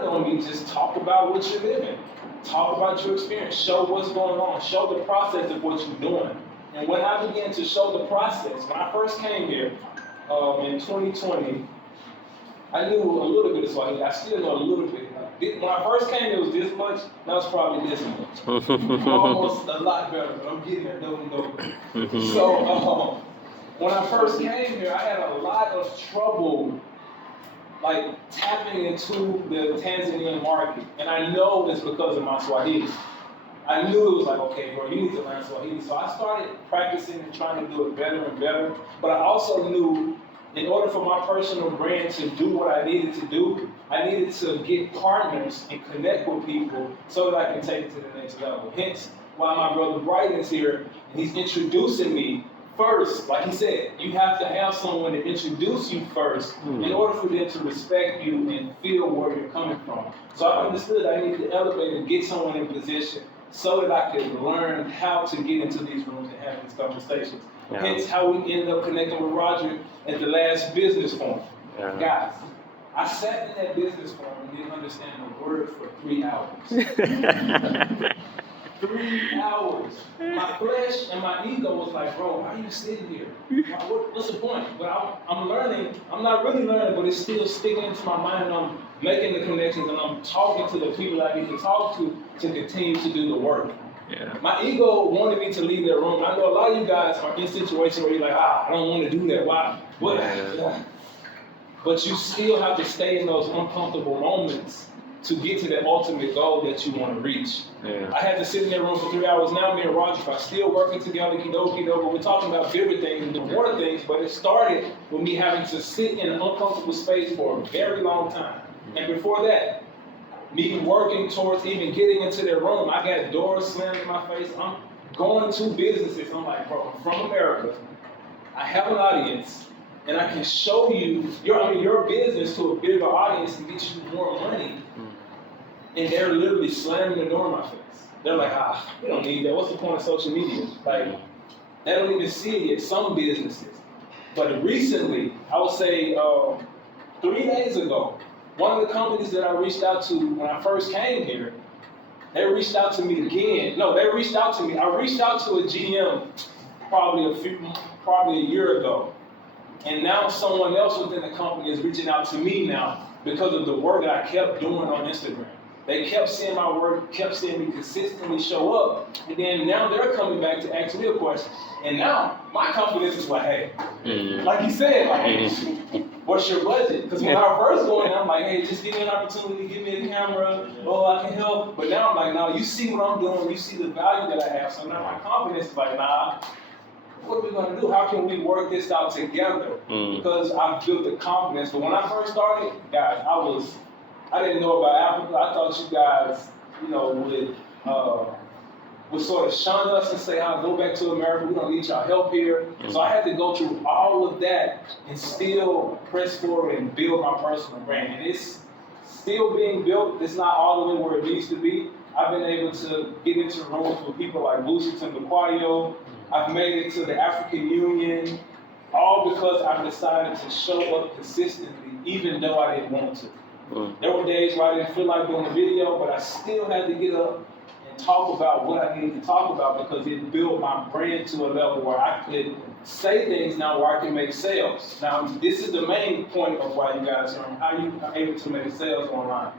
gonna be just talk about what you're living, talk about your experience, show what's going on, show the process of what you're doing. And when I began to show the process, when I first came here in 2020, I knew a little bit of Swahili. I still know a little bit. When I first came, it was this much. Now it's probably this much. Almost a lot better, but I'm getting there. So when I first came here, I had a lot of trouble like tapping into the Tanzanian market. And I know it's because of my Swahili. I knew it was like, okay, bro, you need to learn Swahili. So I started practicing and trying to do it better and better. But I also knew in order for my personal brand to do what I needed to do, I needed to get partners and connect with people so that I can take it to the next level. Hence why my brother Brighton is here and he's introducing me first. Like he said, you have to have someone to introduce you first in order for them to respect you and feel where you're coming from. So I understood I needed to elevate and get someone in position so that I could learn how to get into these rooms and have these conversations. Yeah. Hence how we ended up connecting with Roger at the last business forum. Yeah. Guys, I sat in that business forum and didn't understand a word for 3 hours. 3 hours. My flesh and my ego was like, bro, why are you sitting here? What's the point? But I'm learning. I'm not really learning, but it's still sticking into my mind. And I'm making the connections and I'm talking to the people I need to talk to continue to do the work. Yeah. My ego wanted me to leave that room. I know a lot of you guys are in situations where you're like, I don't want to do that. Why? What? Yeah. But you still have to stay in those uncomfortable moments to get to that ultimate goal that you want to reach. Yeah. I had to sit in that room for 3 hours. Now me and Roger are still working together, but we're talking about different things and doing more things, but it started with me having to sit in an uncomfortable space for a very long time. And before that, me working towards even getting into their room, I got doors slammed in my face. I'm going to businesses. I'm like, bro, I'm from America. I have an audience, and I can show you your business to a bigger audience and get you more money. And they're literally slamming the door in my face. They're like, we don't need that. What's the point of social media? Like, they don't even see it yet, some businesses. But recently, I would say 3 days ago, one of the companies that I reached out to when I first came here, they reached out to me again. No, they reached out to me. I reached out to a GM probably a year ago. And now someone else within the company is reaching out to me now because of the work that I kept doing on Instagram. They kept seeing my work, kept seeing me consistently show up. And then now they're coming back to ask me a question. And now my confidence is like, hey, like you said, like, hey, what's your budget? Because when I first go in, I'm like, hey, just give me an opportunity, give me a camera, I can help. But now I'm like, no, you see what I'm doing, you see the value that I have. So now my confidence is like, nah, what are we going to do? How can we work this out together? Because I've built the confidence. But when I first started, guys, I didn't know about Africa. I thought you guys, would sort of shun us and say, go back to America. We don't need y'all help here. So I had to go through all of that and still press forward and build my personal brand. And it's still being built. It's not all the way where it needs to be. I've been able to get into rooms with people like Lucy Timbaquadio. I've made it to the African Union, all because I've decided to show up consistently, even though I didn't want to. There were days where I didn't feel like doing a video, but I still had to get up and talk about what I needed to talk about because it built my brand to a level where I could say things now where I can make sales. Now, this is the main point of why you guys are how you are able to make sales online.